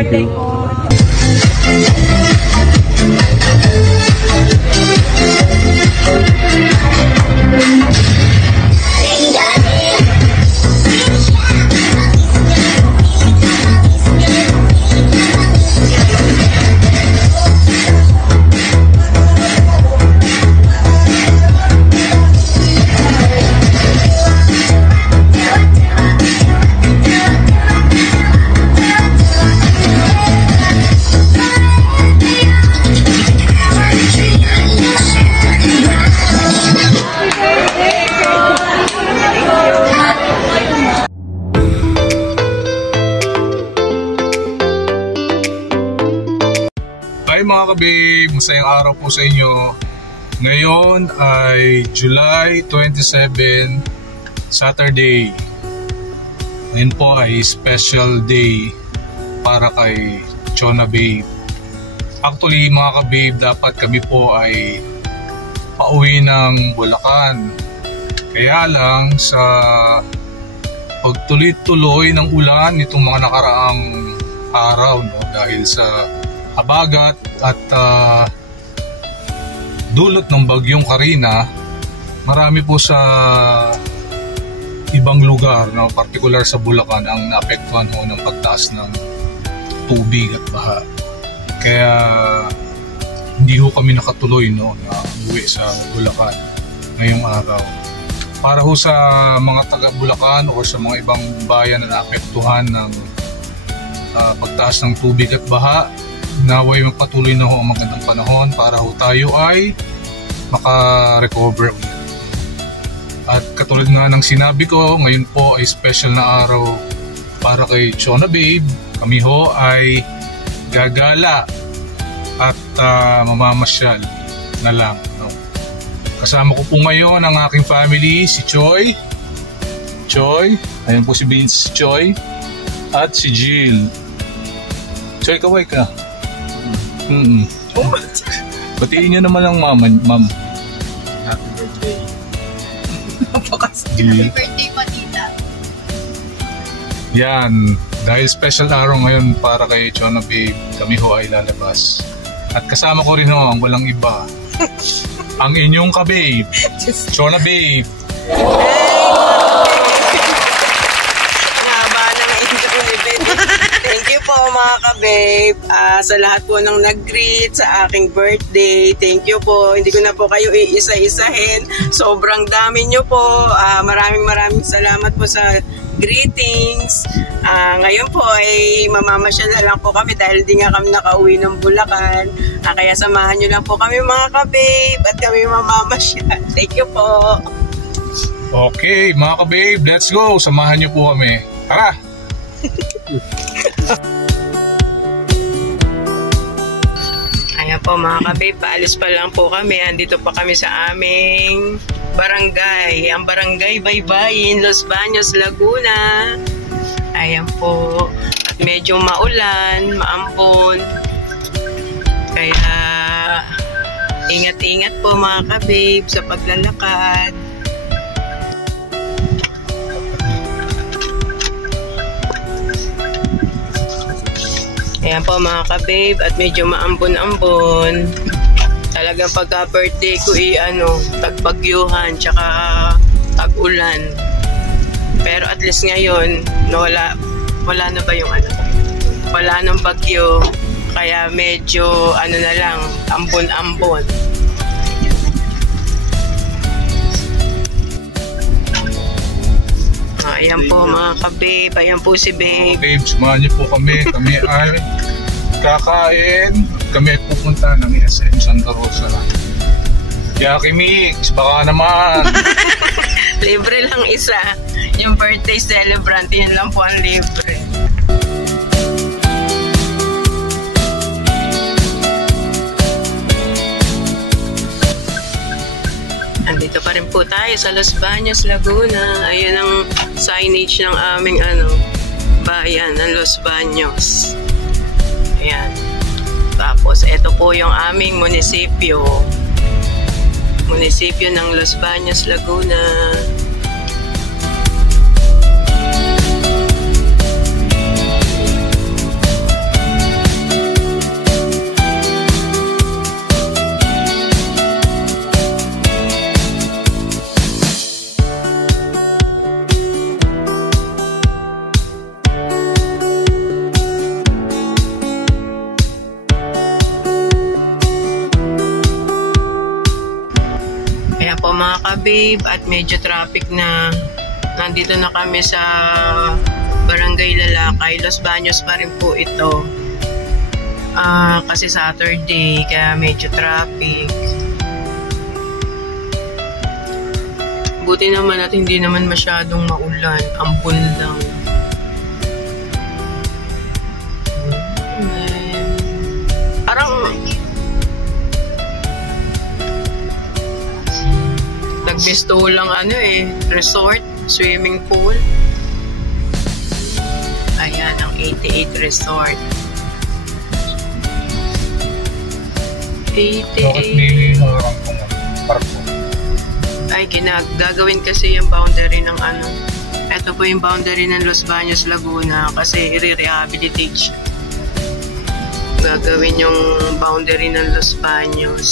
birthday ko. Hi mga ka-babe, masayang araw po sa inyo. Ngayon ay July 27, Saturday. Ngayon po ay special day para kay Chona Babe. Actually mga ka-babe, dapat kami po ay pauwi ng Bulacan. Kaya lang sa pagtuloy-tuloy ng ulan nitong mga nakaraang araw, no, dahil sa habagat at dulot ng bagyong Karina, marami po sa ibang lugar, no, partikular sa Bulacan, ang naapektuhan ho ng pagtaas ng tubig at baha. Kaya hindi ho kami nakatuloy, no, na uwi sa Bulacan ngayong araw. Para ho sa mga taga Bulacan o sa mga ibang bayan na naapektuhan ng pagtaas ng tubig at baha, naway magpatuloy na ho ang magandang panahon para ho tayo ay maka-recover. At katulad nga ng sinabi ko, ngayon po ay special na araw para kay Chona Babe. Kami ho ay gagala at mamamasyal na lang, no? Kasama ko po ngayon ang aking family, si Choy, ayan po si Vince, Choy, at si Jill. Choy, kaway ka. Batiin nyo naman ang ma'am. Happy birthday. Happy birthday, Patita. Yan, dahil special araw ngayon para kay Chona Babe, kami ho ay lalabas. At kasama ko rin ho ang walang iba, ang inyong ka-babe, Chona Babe. Thank you po mga ka-babe, sa lahat po ng nag-greet sa aking birthday. Thank you po. Hindi ko na po kayo iisa-isahin. Sobrang dami nyo po. Maraming salamat po sa greetings. Ngayon po ay mamamasyal na lang po kami dahil di nga kami nakauwi ng Bulacan. Kaya samahan nyo lang po kami mga ka-babe at kami mamamasyal. Thank you po. Okay mga ka-babe, let's go. Samahan nyo po kami. Tara! Ayan po mga ka-babe, paalis pa lang po kami. Andito pa kami sa aming barangay, ang Barangay Baybayin, Los Baños, Laguna. Ayan po, at medyo maulan, maambon, kaya ingat-ingat po mga ka-babe sa paglalakad. Ayan po mga ka-babe, at medyo maambon-ambon. Talagang pagka-birthday ko tagbagyuhan tsaka tag-ulan. Pero at least ngayon, wala na ba yung wala nang bagyo. Kaya medyo na lang, ambon-ambon. Ayan po mga ka-babe, ayan po si babe. Babe, samahan niyo po kami. Kami ay kakain. Kami ay pupunta ng SM Santa Rosa lang. Yaki Mix, baka naman. Libre lang isa. Yung birthday celebrant, yun lang po ang libre. Andito pa rin po tayo sa Los Baños, Laguna. Ayun ang signage ng aming bayan ng Los Baños. Ayan. Tapos ito po yung aming munisipyo. Munisipyo ng Los Baños, Laguna. ka-babe, at medyo traffic na. Nandito na kami sa Barangay Lalakay. Los Baños pa rin po ito. Kasi Saturday, kaya medyo traffic. Buti naman at hindi naman masyadong maulan. Ambon lang. Parang nagbisto lang resort, swimming pool. Ayan ang 88 Resort. 88. Bakit may harang kong parko? Ay, gagawin kasi yung boundary ng ito po yung boundary ng Los Baños, Laguna, kasi i-rehabilitate siya. Gagawin yung boundary ng Los Baños.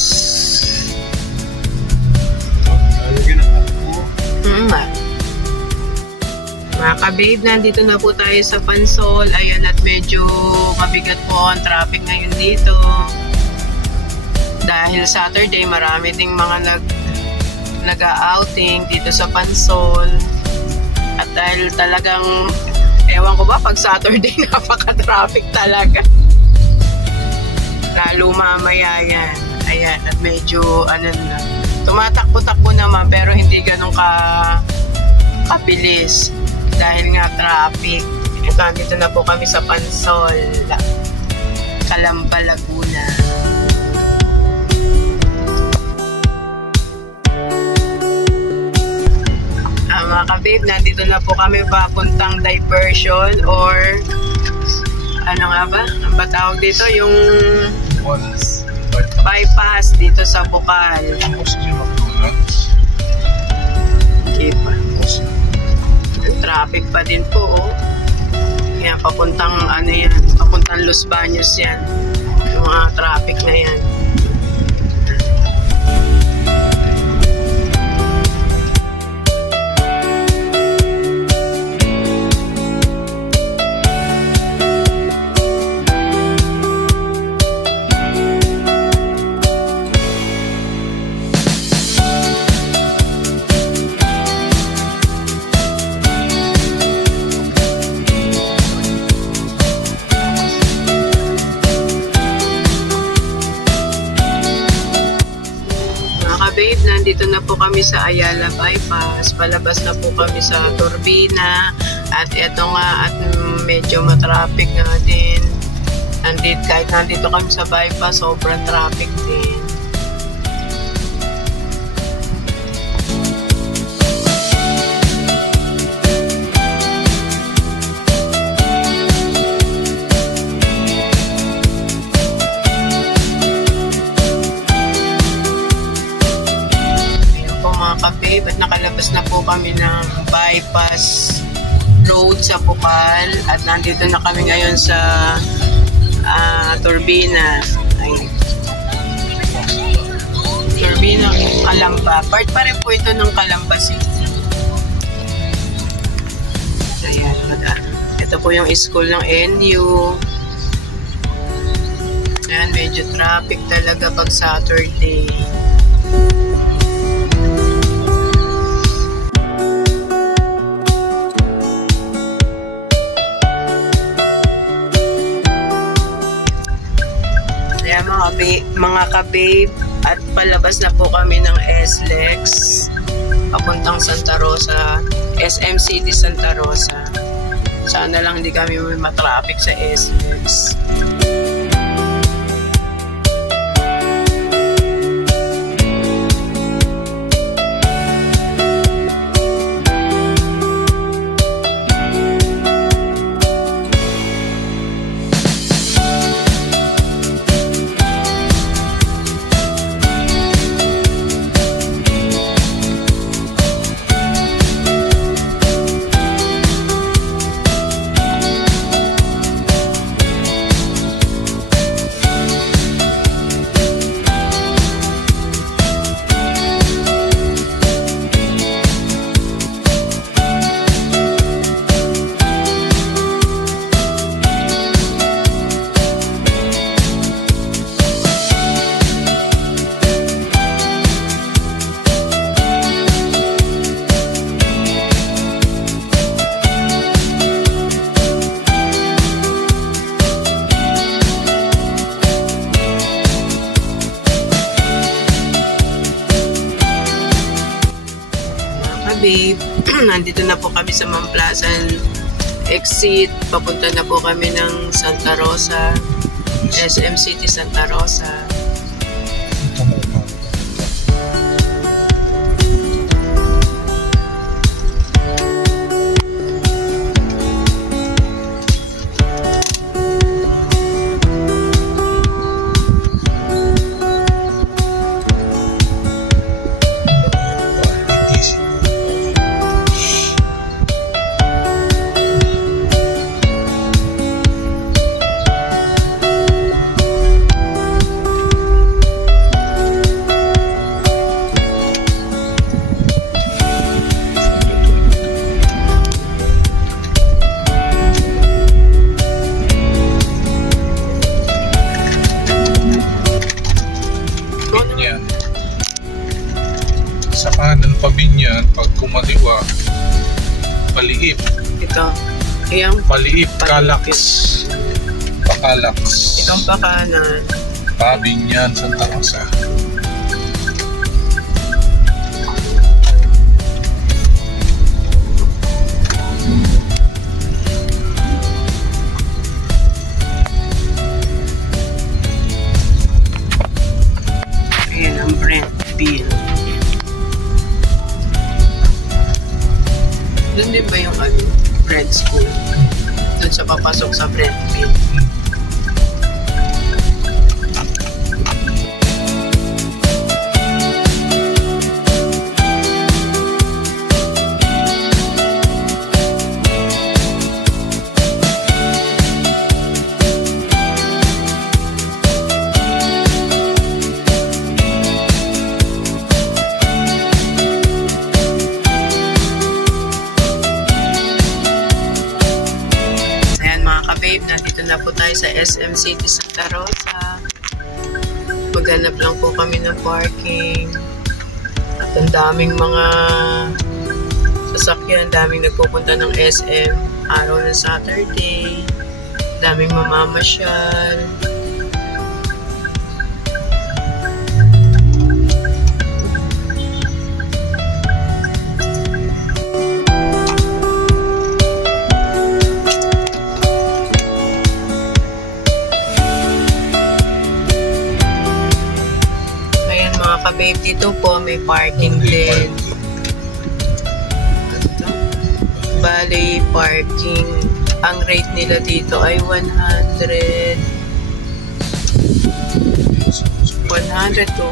Mga ka-babe, nandito na po tayo sa Pansol. Ayan, at medyo mabigat po ang traffic ngayon dito. Dahil Saturday, marami ding mga nag-outing dito sa Pansol. At dahil talagang, ewan ko ba, pag Saturday, napaka-traffic talaga. Lalo mamaya yan. Ayan, at medyo, tumatakbo-takbo naman, pero hindi ganun kabilis. Dahil nga traffic. Ito, dito na po kami sa Pansol, Calamba, Laguna. Mga ka-babe, nandito na po kami papuntang diversion or ano nga ba? Ang ba tawag dito? Yung bypass dito sa Bukal. Okay pa. Traffic pa din po, Yan, papuntang papuntang Los Baños yan. Yung mga traffic na yan. Babe, nandito na po kami sa Ayala Bypass. Palabas na po kami sa Turbina. At eto nga, at medyo matraffic nga din. Kahit nandito kami sa bypass, sobrang traffic din. Babe, at nakalabas na po kami ng bypass road sa Bukal at nandito na kami ngayon sa Turbina. Turbina, Calamba. Part pa rin po ito ng Calamba City. Ayan, ito po yung school ng NU. Ayan, medyo traffic talaga pag Saturday. Mga ka-babe, at palabas na po kami ng SLEX papuntang Santa Rosa, SM City Santa Rosa. Sana lang hindi kami matraffic sa SLEX. babe, nandito na po kami sa Mamplasan exit. Papunta na po kami ng Santa Rosa, SM City Santa Rosa. Sa kanan Pabinyan, pag kumaliwa, Paliip. Ito. Iyang Paliip, Calax. Pacalax. itong pakanan. Pabinyan, Santa Rosa. Ayan ang Brentville. Doon din ba yung Brent School? Doon siya papasok sa Brentville. Babe, nandito na po tayo sa SM City Santa Rosa. Maghanap lang po kami ng parking. At ang daming mga sasakyan, daming nagpupunta ng SM. Araw ng Saturday. Daming mamamasyal. Babe, dito po may parking din. Bali, parking. Ang rate nila dito ay 100 to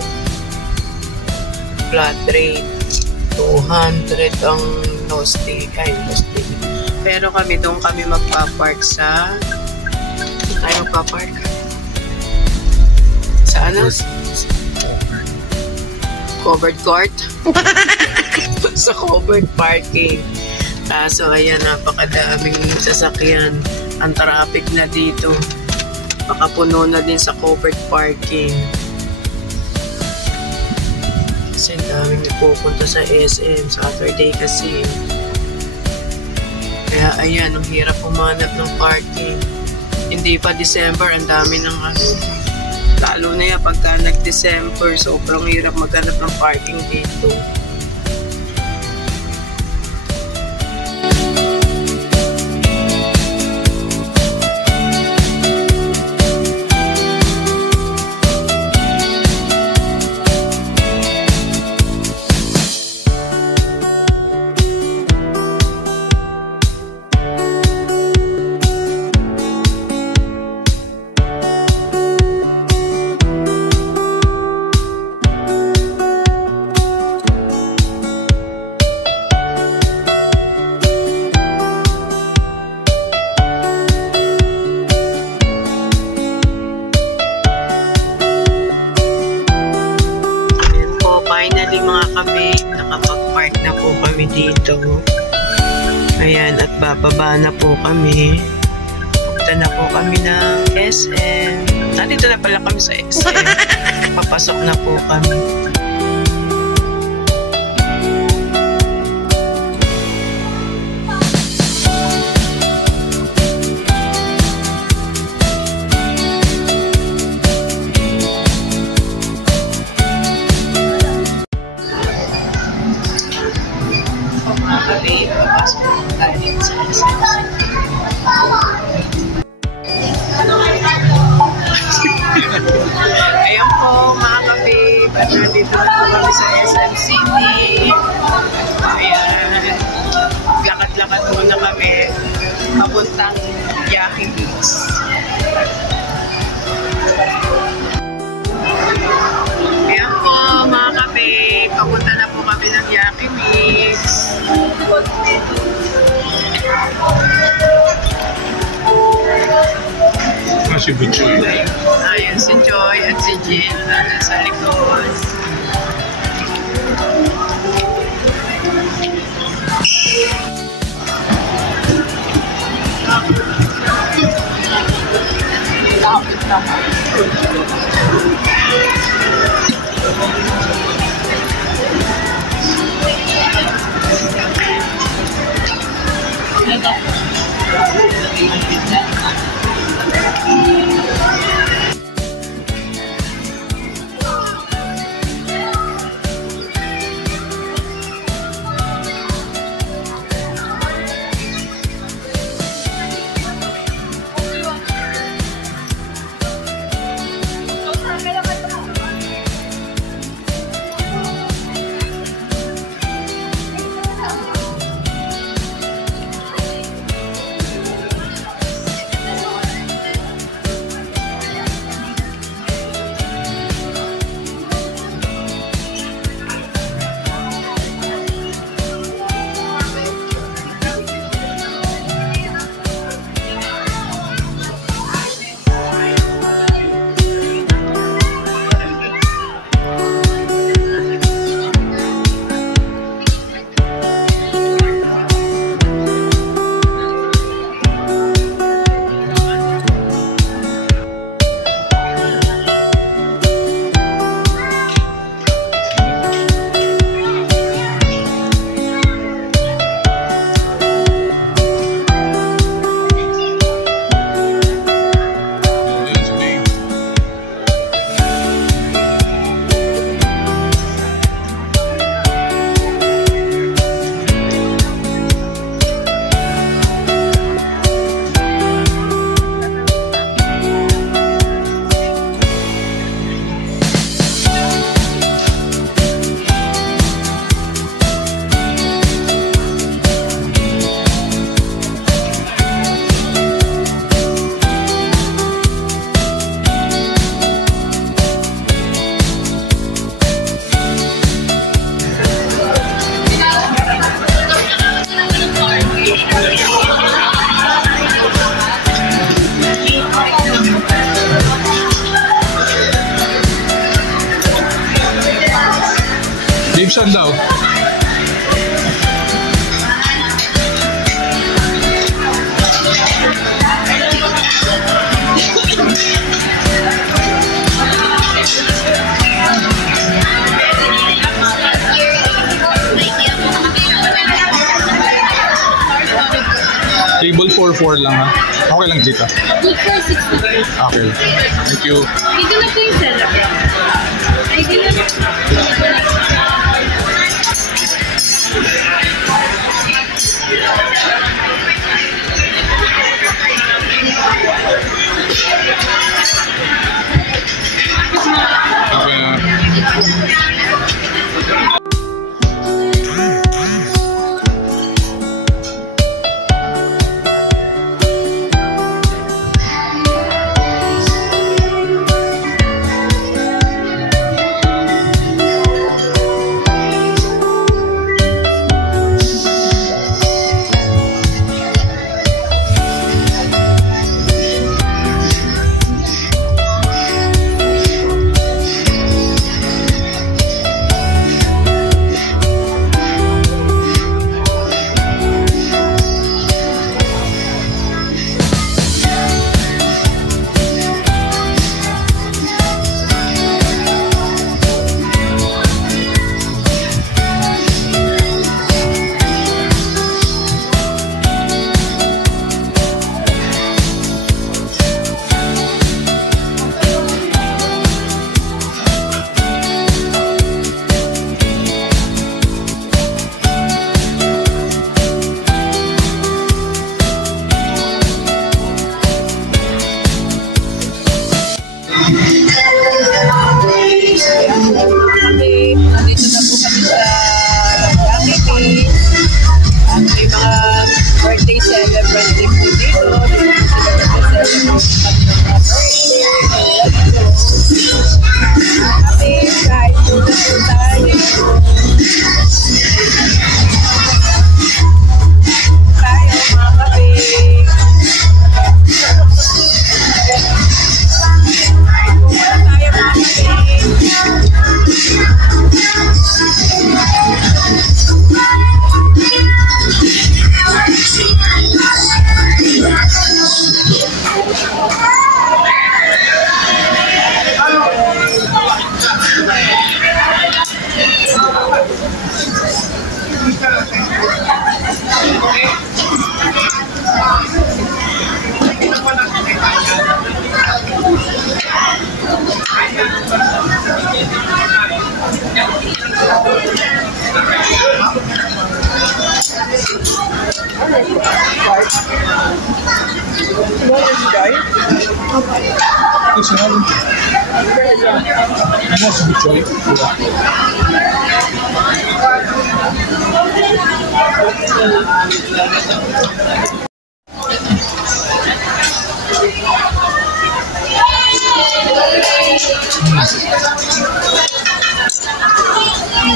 flat rate. 200 ang no stay. Pero doon kami magpa-park sa... tayo magpa-park? Sa ano? Covered court. Sa covered parking. Kaso ayan, napakadaming sasakyan. Ang traffic na dito. Makapuno na din sa covered parking. Kasi daming nagpupunta sa SM Saturday kasi. Kaya ayan, ang hirap pumanap ng parking. Hindi pa December, ang dami ng lalo na yan pagka nag-December, sobrang hirap maghanap ng parking dito. Finally mga kami, nakapag-park na po kami dito. Ayan, at bababa na po kami. Punta na po kami ng SM. Nandito na pala kami sa SM. Papasok na po kami. kami papuntang Yaki Beach. Ayan po mga kape, papunta na po kami ng Yaki Beach. Si Butchoy. Ayun si Joy at si Jill na nasa likod. Gibson daw. Table 4-4 lang ha. Okay lang dito. Good for 60. Okay. Thank you. Dito na po yung celebrate. Ay, dito na. Okay na.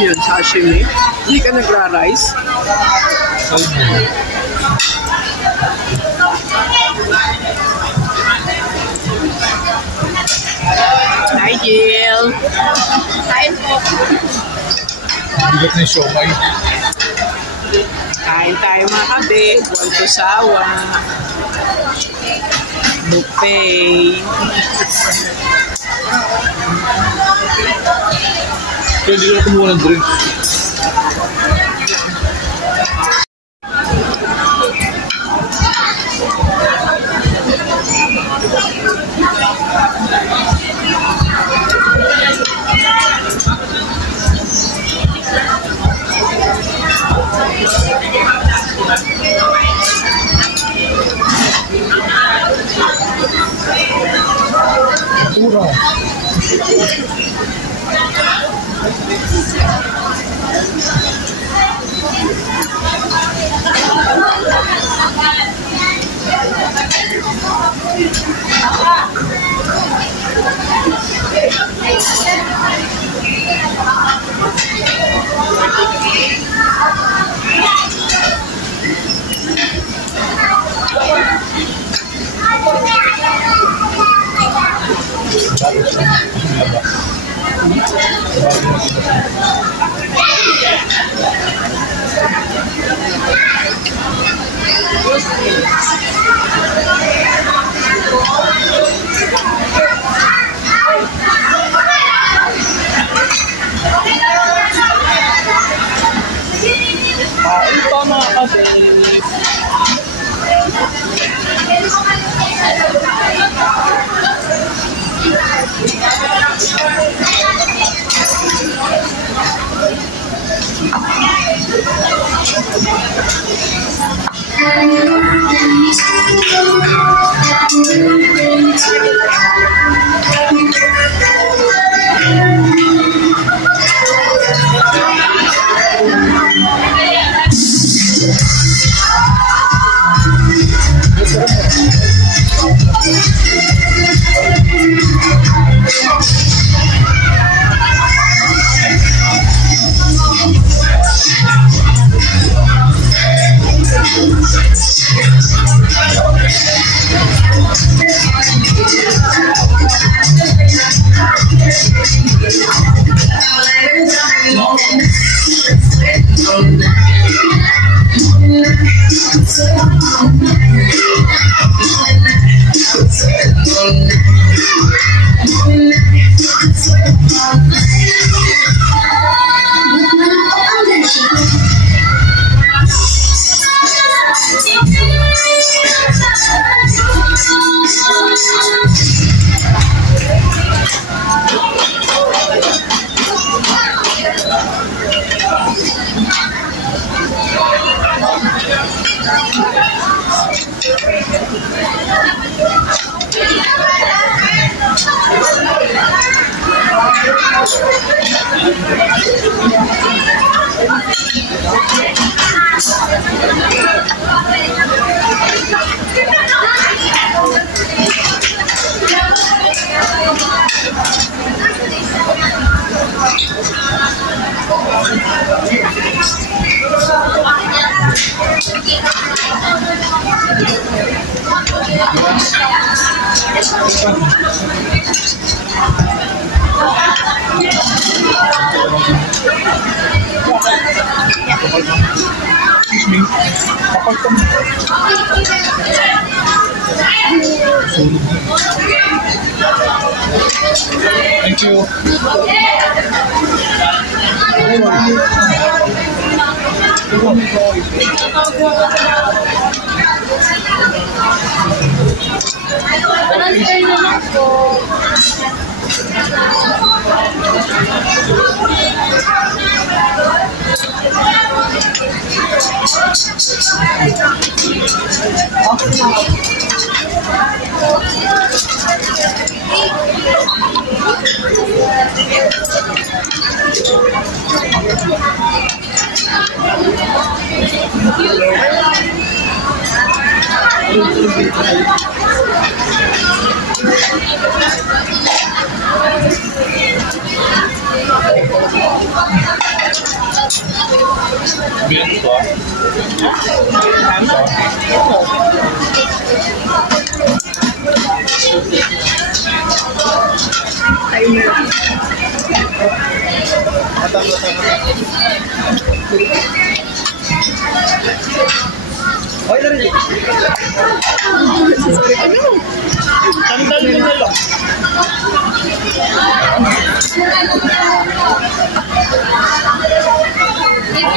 Yun, sashimi. Hindi ka nagra-rice? Hi, Jill. Kain po. Bigat na yung siomay. Kain tayo mga kabe. Walto sawa. Buffet. Kaya hindi ko na kumuha ng drink. Pura. Ito mga kabe. Excuse me. Kapag kami. Sunog na. Thank you. Transfer naman po. Bilang ito ah. Tandal nyo na lang.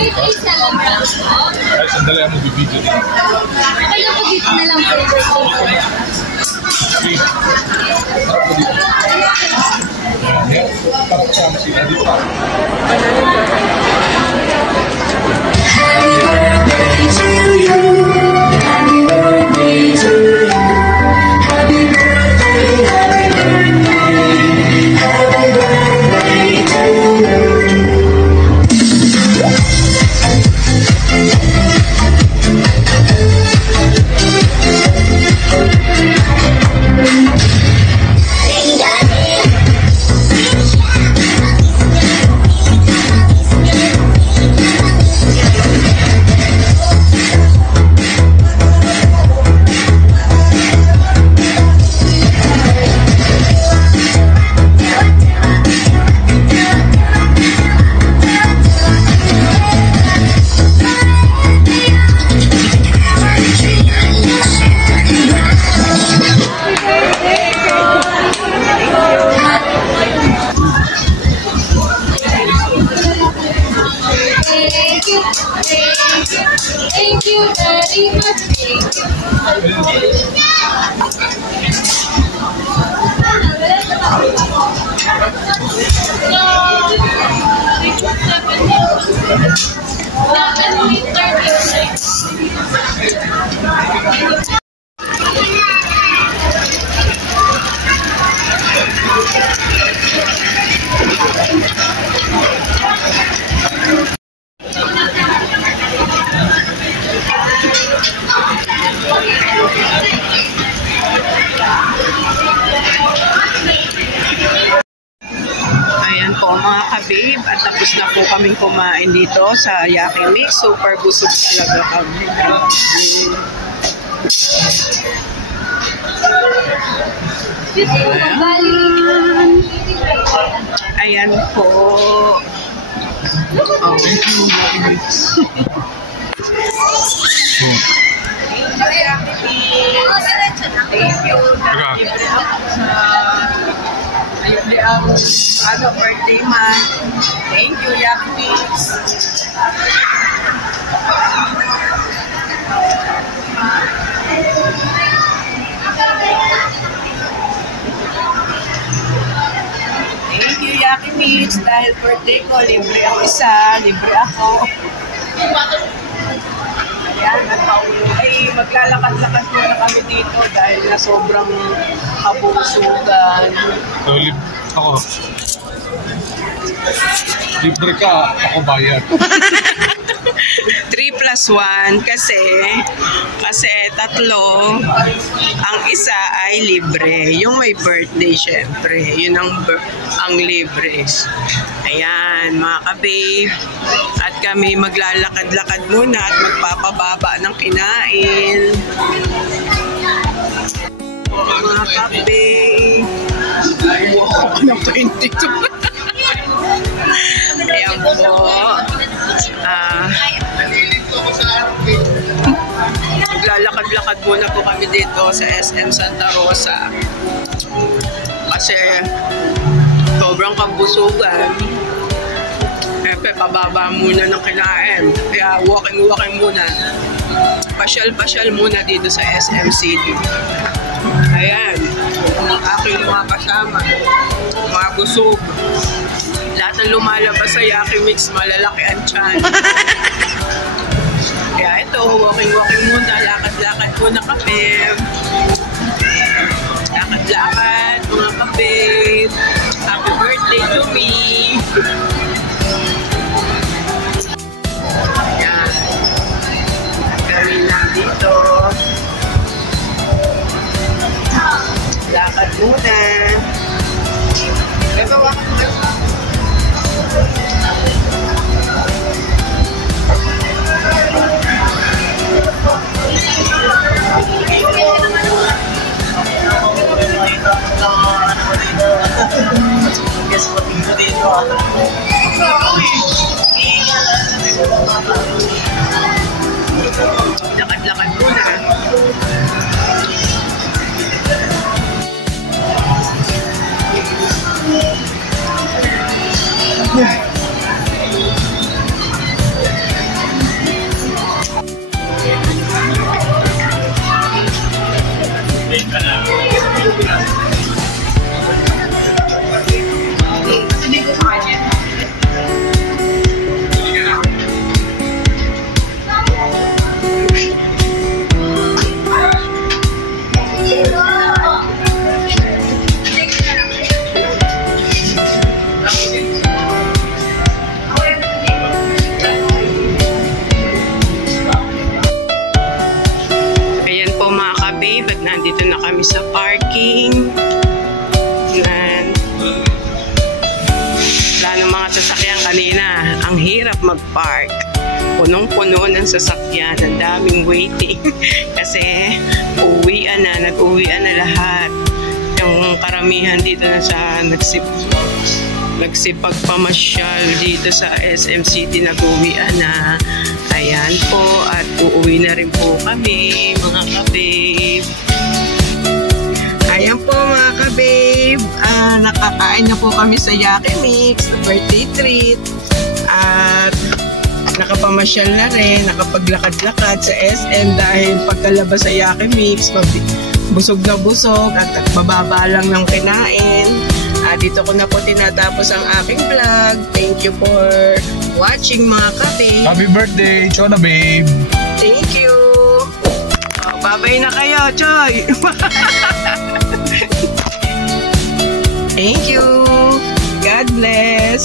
Isa lang lang po. Ay, sandali ang magbibideo din. Kaya po dito na lang po yung birthday ko. Okay. Harap ko dito. Ayan. Para kasama sila dito. Happy birthday to you. Happy birthday to you. Happy birthday, happy birthday. Happy birthday to you. Thank you very much. Ayan po mga ka-babe, at tapos na po kaming kumain dito sa Yaki Mix. Super busog talaga kami. Ayan po. Oh. Thank you, Lucky Mix. Thank you. Teka. Libre ako sa birthday ma. Thank you, Yaki Mix. Thank you, Yaki Mix. Dahil birthday ko, libre ako isa, libre ako. Ayan, ay maglalakad-lakad muna kami dito dahil na sobrang kabusugan. So, ako. Libre ka, ako bayad. 3+1 kasi tatlo, ang isa ay libre. Yung may birthday, syempre. Yun ang libre. Ayan, mga ka-babe. At kami maglalakad-lakad muna at magpapababa ng kinain. kape. Wow, ng 22. Ayan po. Maglalakad-lakad muna po kami dito sa SM Santa Rosa. Kasi sobrang kabusugan. Siyempre, pababa muna ng kinain. Kaya walking muna. Pasyal-pasyal muna dito sa SM City. Ayan. Ang aking mga kasama. Mga busog. Lahat ng lumalabas sa Yaki Mix, malalaki ang tiyan. Kaya ito, walking muna. Lakad-lakad muna kami. Lakad-lakad, mga kape. Happy birthday to me. Ayan. Kami lang dito. Lakad muna. Ito, wakad muna. Lakad-lakad muna. Nandito na kami sa parking. Yan. Wala ng mga sasakyan kanina. Ang hirap mag-park. Punong-puno ng sasakyan. Ang daming waiting. Kasi nag-uwian na lahat. Yung karamihan dito na sa nagsipagpamasyal dito sa SM City, nag-uwian na. Ayan po. At uuwi na rin po kami, mga ka-babe. Ayan po mga ka-babe, nakakain na po kami sa Yaki Mix, birthday treat. At nakapamasyal na rin, nakapaglakad-lakad sa SM dahil pagkalabas sa Yaki Mix, busog na busog at bababa lang ng kinain. Dito ko na po tinatapos ang aking vlog. Thank you for watching mga ka-babe. Happy birthday, Chona babe! Thank you! Babay na kayo, Choy! Thank you! God bless!